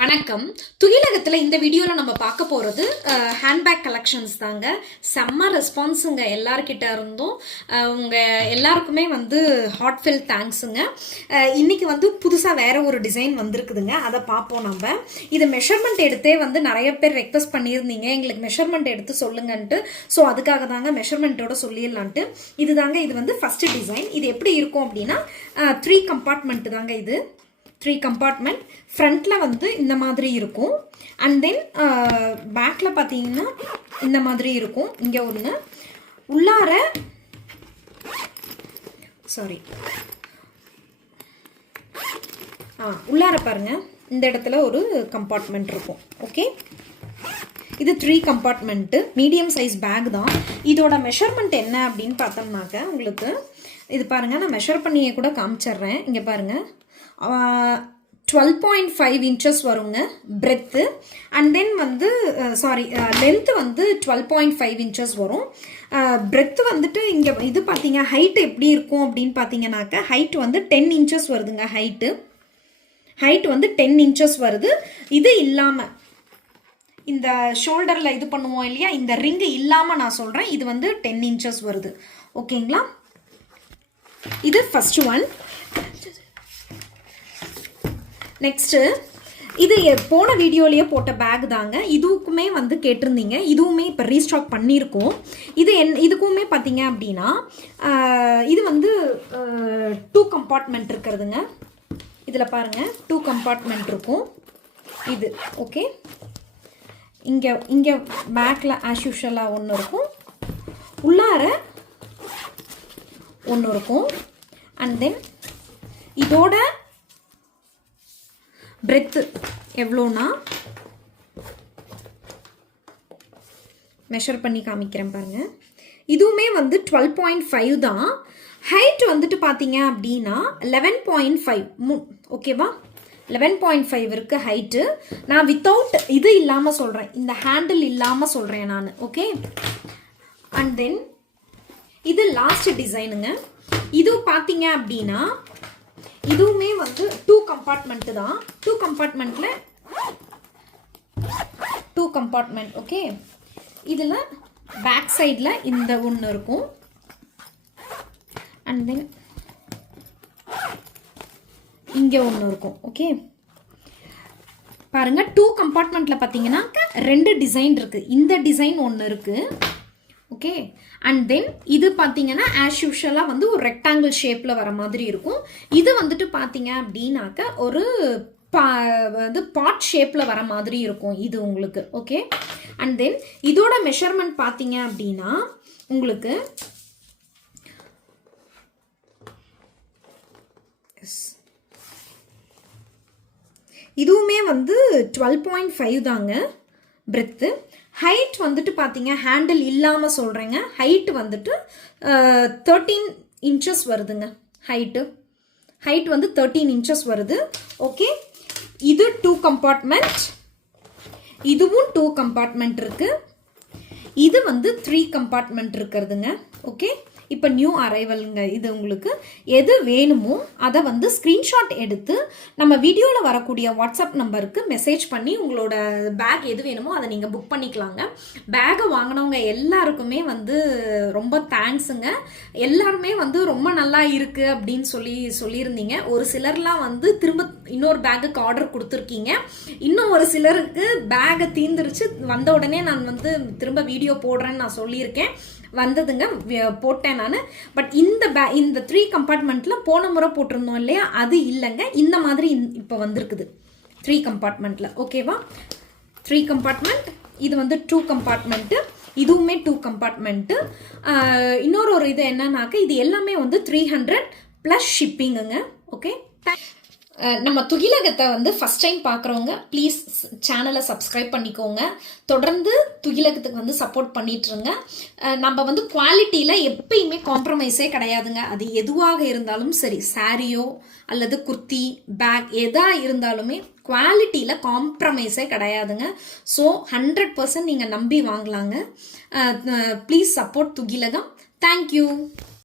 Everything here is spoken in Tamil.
வணக்கம். துகிலகத்தில் இந்த வீடியோவில் நம்ம பார்க்க போகிறது ஹேண்ட்பேக் கலெக்ஷன்ஸ் தாங்க. செம்ம ரெஸ்பான்ஸுங்க எல்லார்கிட்ட இருந்தும். உங்கள் எல்லாருக்குமே ஹார்ட்ஃபெல் தேங்க்ஸுங்க. இன்றைக்கி புதுசாக வேறு ஒரு டிசைன் வந்திருக்குதுங்க, அதை பார்ப்போம். நம்ம இது மெஷர்மெண்ட் எடுத்தே நிறைய பேர் ரெக்வஸ்ட் பண்ணியிருந்தீங்க, எங்களுக்கு மெஷர்மெண்ட் எடுத்து சொல்லுங்கன்ட்டு. ஸோ அதுக்காக தாங்க மெஷர்மெண்ட்டோட சொல்லிடலான்ட்டு. இது தாங்க, இது ஃபஸ்ட்டு டிசைன். இது எப்படி இருக்கும் அப்படின்னா 3 கம்பார்ட்மெண்ட் தாங்க. இது 3 கம்பார்ட்மெண்ட். ஃப்ரண்ட்டில் இந்த மாதிரி இருக்கும். அண்ட் தென் பேக்கில் பார்த்தீங்கன்னா இந்த மாதிரி இருக்கும். இங்கே ஒன்று உள்ளார உள்ளார பாருங்கள், இந்த இடத்துல ஒரு கம்பார்ட்மெண்ட் இருக்கும். ஓகே, இது 3 கம்பார்ட்மெண்ட்டு, மீடியம் சைஸ் பேக் தான். இதோட மெஷர்மெண்ட் என்ன அப்படின்னு பார்த்தோம்னாக்க உங்களுக்கு இது பாருங்கள், நான் மெஷர் பண்ணியே கூட காமிச்சிட்றேன். இங்கே பாருங்கள், 12.5 inches வருங்க breadth. And then length 12.5 inches வரும். பிரெத்து இங்கே இது பார்த்தீங்க, ஹைட்டு எப்படி இருக்கும் அப்படின்னு பார்த்தீங்கன்னாக்க ஹைட் 10 inches வருதுங்க. ஹைட்டு 10 inches வருது. இது இல்லாமல் இந்த ஷோல்டரில் இது பண்ணுவோம் இல்லையா, இந்த ரிங்கு இல்லாமல் நான் சொல்கிறேன், இது 10 inches வருது. ஓகேங்களா, இது ஃபஸ்ட் ஒன். நெக்ஸ்ட்டு இது போன வீடியோலேயே போட்ட பேக் தாங்க. இதுக்குமே கேட்டிருந்தீங்க, இதுவுமே இப்போ ரீஸ்டாக் பண்ணியிருக்கோம். இதுக்குமே பார்த்தீங்க அப்படின்னா இது 2 கம்பார்ட்மெண்ட் இருக்கிறதுங்க. இதில் பாருங்கள், 2 கம்பார்ட்மெண்ட் இருக்கும். இது ஓகே, இங்கே பேக்கில் ஆஸ் யூஷுவலாக ஒன்று இருக்கும், உள்ளார ஒன்று இருக்கும். அண்ட் தென் இதோட பிரெத்து எவ்வளோனா மெஷர் பண்ணி காமிக்கிறேன் பாருங்கள். இதுவுமே 12.5 தான். ஹைட் பார்த்தீங்க அப்படின்னா 11.5. ஓகேவா, 11.5 இருக்குது ஹைட்டு. நான் வித்தவுட் இது இல்லாமல் சொல்கிறேன், இந்த ஹேண்டில் இல்லாமல் சொல்கிறேன் நான். ஓகே, அண்ட் தென் இது லாஸ்ட் டிசைனுங்க. இது பார்த்தீங்க அப்படின்னா இதுவுமே 2 கம்பார்ட்மெண்ட்டு தான். 2 கம்பார்ட்மெண்ட்டில் 2 கம்பார்ட்மெண்ட். ஓகே, இதில் பேக் சைடில் இந்த ஒன்று இருக்கும். அண்ட் தென் இங்கே ஒன்று இருக்கும். ஓகே, பாருங்கள், 2 கம்பார்ட்மெண்ட்டில் பார்த்தீங்கன்னா 2 டிசைன் இருக்குது. இந்த டிசைன் ஒன்று இருக்குது. ஓகே, அண்ட் தென் இது பார்த்தீங்கன்னா ஆஸ் யூஷுவலாக ஒரு ரெக்டாங்கிள் ஷேப்பில் வர மாதிரி இருக்கும். இது பார்த்தீங்க அப்படின்னாக்க ஒரு பாட் ஷேப்பில் வர மாதிரி இருக்கும் இது உங்களுக்கு. ஓகே, அண்ட் தென் இதோட மெஷர்மெண்ட் பார்த்தீங்க அப்படின்னா உங்களுக்கு இதுவுமே 12.5 தாங்க பிரெத்து. ஹைட் பார்த்தீங்க, ஹேண்டில் இல்லாமல் சொல்கிறேங்க, ஹைட் 13 inches வருதுங்க. ஹைட் 13 inches வருது. ஓகே, இது 2 கம்பார்ட்மெண்ட், இதுவும் 2 கம்பார்ட்மெண்ட் இருக்குது. இது 3 கம்பார்ட்மெண்ட் இருக்கிறதுங்க. ஓகே, இப்போ நியூ அரைவலுங்க. இது உங்களுக்கு எது வேணுமோ அதை ஸ்க்ரீன்ஷாட் எடுத்து நம்ம வீடியோவில் வரக்கூடிய வாட்ஸ்அப் நம்பருக்கு மெசேஜ் பண்ணி உங்களோட பேக் எது வேணுமோ அதை நீங்கள் புக் பண்ணிக்கலாங்க. பேகை வாங்கினவங்க எல்லாருக்குமே ரொம்ப தேங்க்ஸுங்க. எல்லாருமே ரொம்ப நல்லா இருக்குது அப்படின்னு சொல்லியிருந்தீங்க. ஒரு சிலர்லாம் திரும்ப இன்னொரு பேக்குக்கு ஆர்டர் கொடுத்துருக்கீங்க. இன்னும் ஒரு சிலருக்கு பேகை தீர்ந்துருச்சு, வந்த உடனே நான் திரும்ப வீடியோ போடுறேன்னு நான் சொல்லியிருக்கேன். வந்ததுங்க, போட்டேன் நான். பட் இந்த 3 கம்பார்ட்மெண்ட்டில் போன முறை போட்டிருந்தோம் இல்லையா, அது இல்லைங்க. இந்த மாதிரி இப்போ வந்திருக்குது 3 கம்பார்ட்மெண்ட்டில். ஓகேவா, 3 கம்பார்ட்மெண்ட். இது 2 கம்பார்ட்மெண்ட்டு, இதுவுமே 2 கம்பார்ட்மெண்ட்டு. இன்னொரு இது என்னன்னாக்க இது எல்லாமே 300 + ஷிப்பிங்குங்க. ஓகே, நம்ம துகிலகத்தை ஃபஸ்ட் டைம் பார்க்குறவங்க ப்ளீஸ் சேனலை சப்ஸ்கிரைப் பண்ணிக்கோங்க. தொடர்ந்து துகிலகத்துக்கு சப்போர்ட் பண்ணிட்டுருங்க. நம்ம குவாலிட்டியில் எப்பயுமே காம்ப்ரமைஸே கிடையாதுங்க. அது எதுவாக இருந்தாலும் சரி, சாரியோ அல்லது குர்த்தி, பேக் எதாக இருந்தாலுமே குவாலிட்டியில் காம்ப்ரமைஸே கிடையாதுங்க. ஸோ 100% நீங்கள் நம்பி வாங்கலாங்க. Please support Thugilagam. தேங்க்யூ.